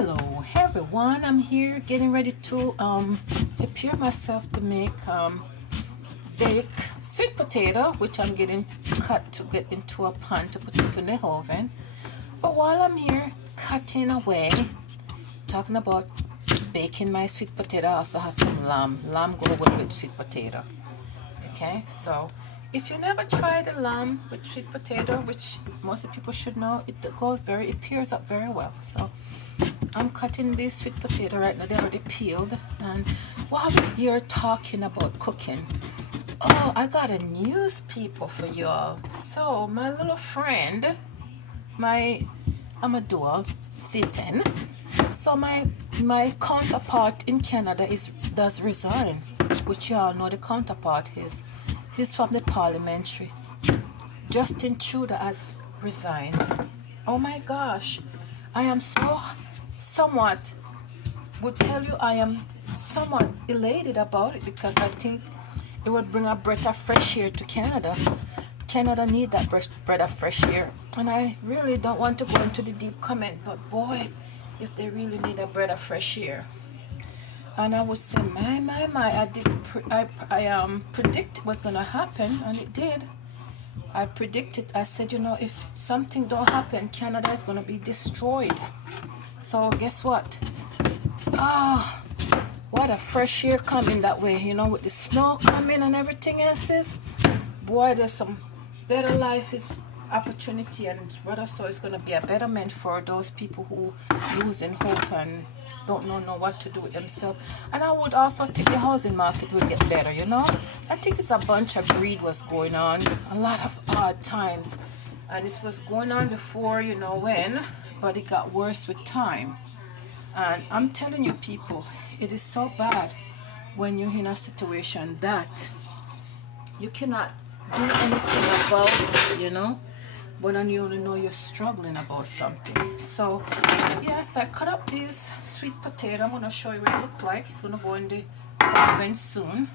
Hello everyone, I'm here getting ready to prepare myself to make bake sweet potato, which I'm getting cut to get into a pan to put it in the oven. But while I'm here cutting away, talking about baking my sweet potato, I also have some lamb go well with sweet potato. Okay, so if you never tried the lamb with sweet potato, which most of people should know, it peels up very well. So I'm cutting this sweet potato right now. They already peeled. And while we're here talking about cooking, oh, I got a news, people, for y'all. So my little friend, I'm a dual sitting. So my counterpart in Canada does resign, which y'all know the counterpart is. He's from the parliamentary. Justin Trudeau has resigned. Oh my gosh, I am somewhat I am somewhat elated about it, because I think it would bring a breath of fresh air to Canada. Canada need that breath of fresh air, and I really don't want to go into the deep comment, but boy, if they really need a breath of fresh air. And I would say, my, I predict it was gonna happen, and it did. I predicted. I said, if something don't happen, Canada is gonna be destroyed. So guess what? Ah, what a fresh air coming that way, with the snow coming and everything else is. Boy, there's some better life is opportunity, and rather so it's gonna be a betterment for those people who losing hope and don't know what to do with themselves. And I would also think the housing market will get better. I think it's a bunch of greed was going on, a lot of odd times, and this was going on before when, but it got worse with time. And I'm telling you, people, it is so bad when you're in a situation that you cannot do anything about it, but then you only know you're struggling about something. So yes, I cut up these sweet potato. I'm going to show you what it looks like. It's going to go in the oven soon.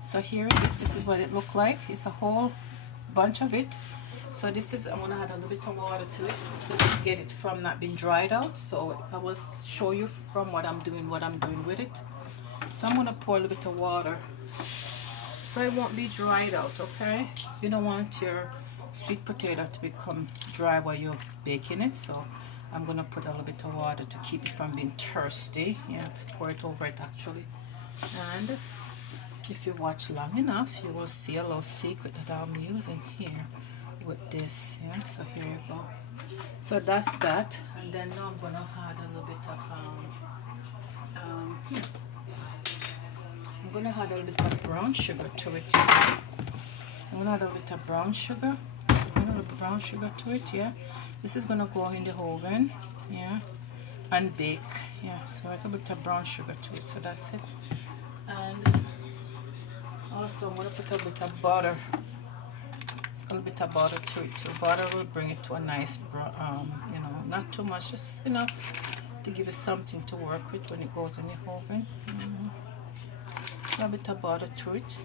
So here is it. This is what it looks like. It's a whole bunch of it. So I'm going to add a little bit of water to it just to get it from not being dried out. So I will show you from what I'm doing with it. So I'm going to pour a little bit of water so it won't be dried out, okay? You don't want your sweet potato to become dry while you're baking it, so I'm going to put a little bit of water to keep it from being thirsty. Yeah, pour it over it actually. And if you watch long enough, you will see a little secret that I'm using here with this. Yeah, so here you go. So that's that. And then now I'm going to add a little bit of I'm going to add a little bit of brown sugar to it. So I'm going to add a little bit of brown sugar. A little brown sugar to it. Yeah, this is going to go in the oven. Yeah, and bake. Yeah, so add a bit of brown sugar to it. So that's it. And also I'm going to put a bit of butter. It's a little bit of butter to it too. Butter will bring it to a nice brown, not too much, just enough to give it something to work with when it goes in the oven. A little bit of butter to it.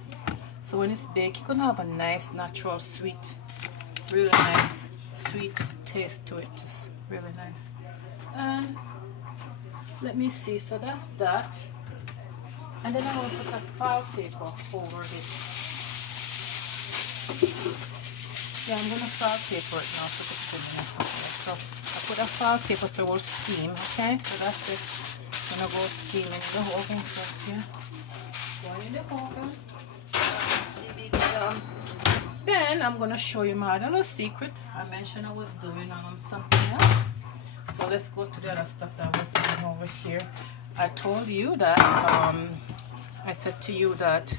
So when it's baked, you're going to have a nice, natural, sweet, really nice, sweet taste to it. Just really nice. And let me see. So that's that. And then I'm going to put a file paper over it. Yeah, I'm going to file paper it now so it's in a couple. So I put a file paper so it will steam. Okay, so that's it. It's going to go steam in the oven. So yeah. Going in the oven. Then I'm gonna show you my other little secret. I mentioned I was doing something else. So let's go to the other stuff that I was doing over here. I told you that I said to you that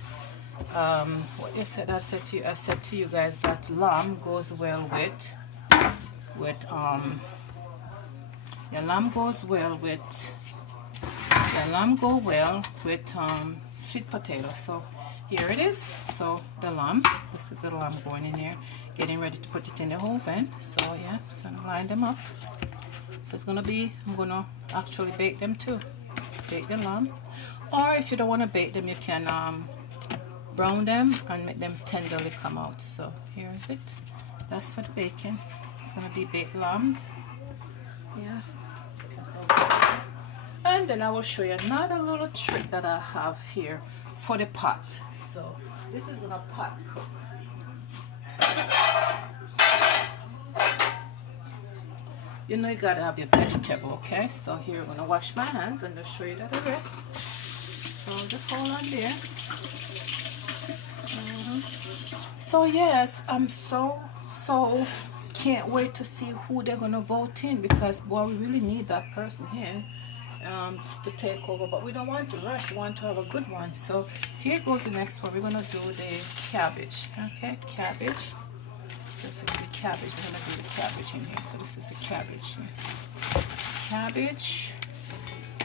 what you said. I said to you guys that lamb goes well with sweet potato. So here it is. So the lamb, this is the lamb going in here, getting ready to put it in the oven. So yeah, so I'm line them up. So it's gonna be, I'm gonna actually bake them too. Bake the lamb, or if you don't want to bake them, you can brown them and make them tenderly come out. So here is it. That's for the bacon. It's gonna be baked lamb. Yeah. So then I will show you another little trick that I have here for the pot. So this is gonna pot cook. You know you gotta have your vegetable, okay? So here I'm gonna wash my hands and just show you the rest. So just hold on there. So yes, I'm so can't wait to see who they're gonna vote in, because boy, we really need that person here to take over, but we don't want to rush, we want to have a good one. So here goes the next one. We're gonna do the cabbage. Okay, cabbage. Just the cabbage. We're gonna do the cabbage in here. So this is the cabbage. Cabbage.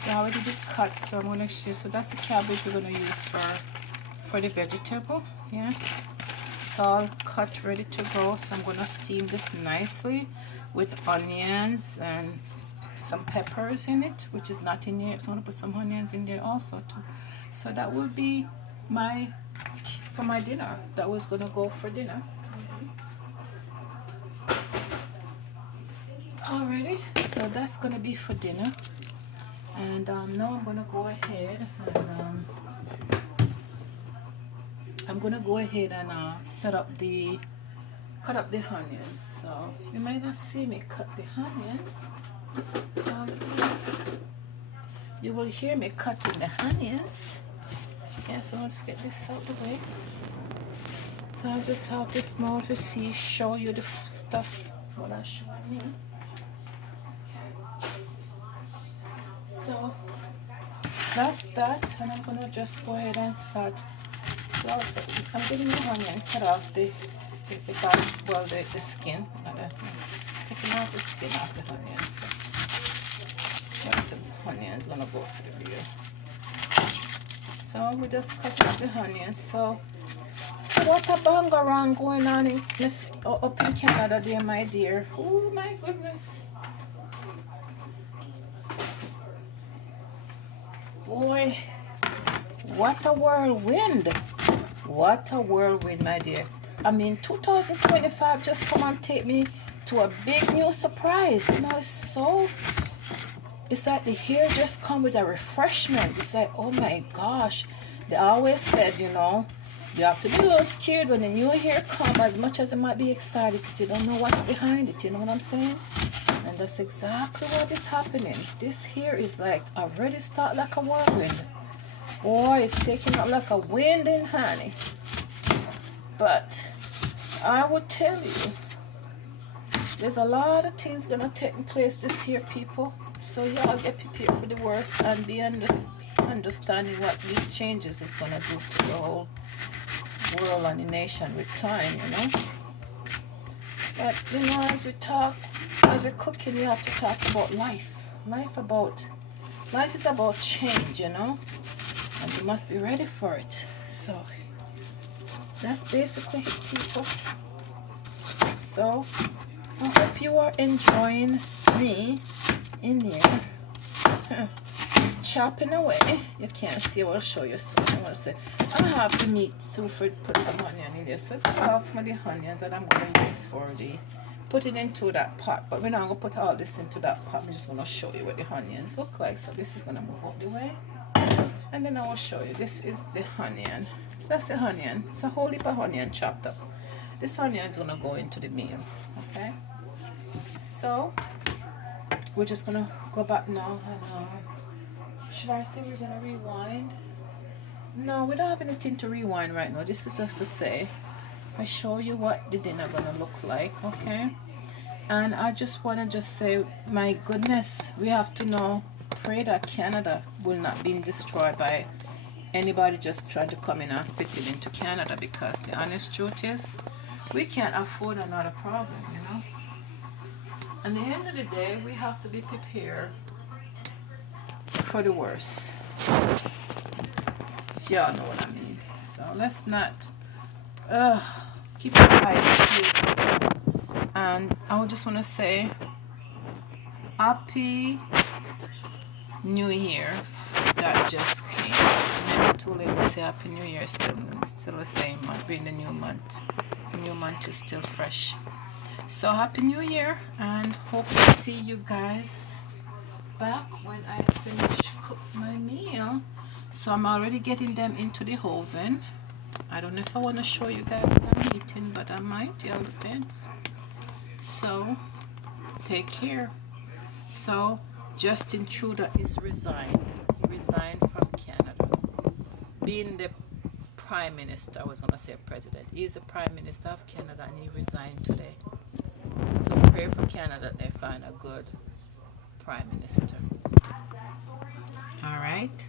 We already did cut, so I'm gonna show. So that's the cabbage we're gonna use for the vegetable. Yeah. It's all cut, ready to go. So I'm gonna steam this nicely with onions and some peppers in it, which is not in there. So I'm gonna put some onions in there also too. So that will be for my dinner. That was gonna go for dinner. Alrighty, so that's gonna be for dinner. And now I'm gonna go ahead and cut up the onions. So you might not see me cut the onions. You will hear me cutting the onions. Yeah, so let's get this out of the way. So I just have this more to show you the stuff what I show me. So that's that, and I'm gonna just go ahead and start. Also, I'm getting the onion cut off the skin. Taking off the skin off the onion. So some onions gonna go for the real. So we just cut off the onions. So what a bangarang going on up in Canada there, my dear. Oh my goodness. Boy, what a whirlwind. What a whirlwind, my dear. I mean, 2025 just come and take me to a big new surprise. You know, it's like the year just come with a refreshment. It's like, oh my gosh. They always said, you know, you have to be a little scared when the new year come, as much as you might be excited, because you don't know what's behind it. You know what I'm saying? And that's exactly what is happening. This here is like already start like a whirlwind. Boy, it's taking up like a wind in honey. But I would tell you, there's a lot of things gonna take place this year, people. So y'all get prepared for the worst and be understanding what these changes is gonna do to the whole world and the nation with time, you know. But you know, as we're cooking, we have to talk about life. Life is about change, you know, and you must be ready for it. So that's basically it, people. So I hope you are enjoying me in here chopping away. You can't see, I will show you soon. I want to say I have the meat too, for put some onion in there. So it's all some of the onions that I'm going to use for the put it into that pot. But we're not going to put all this into that pot. I'm just going to show you what the onions look like. So this is going to move out the way, and then I will show you. This is the onion. That's the onion. It's a whole heap of onion chopped up. This onion is going to go into the meal. Okay, so we're just going to go back now and should I say we're going to rewind? No, we don't have anything to rewind right now. This is just to say I show you what the dinner going to look like. Okay, and I just want to say, my goodness, we have to now pray that Canada will not be destroyed by anybody just trying to come in and fit it into Canada, because the honest truth is we can't afford another problem, you know. At the end of the day, we have to be prepared for the worst, if y'all know what I mean. So let's not keep our eyes peeled. And I just want to say happy New Year that just came. Never too late to say happy New Year. It's still the same month, being the new month. The new month is still fresh. So happy New Year, and hope to see you guys back when I finish cook my meal. So I'm already getting them into the oven. I don't know if I want to show you guys what I'm eating, but I might. It all depends. So take care. So Justin Trudeau is resigned. He resigned from Canada. Being the prime minister, I was gonna say president. He's the prime minister of Canada and he resigned today. So pray for Canada that they find a good prime minister. All right.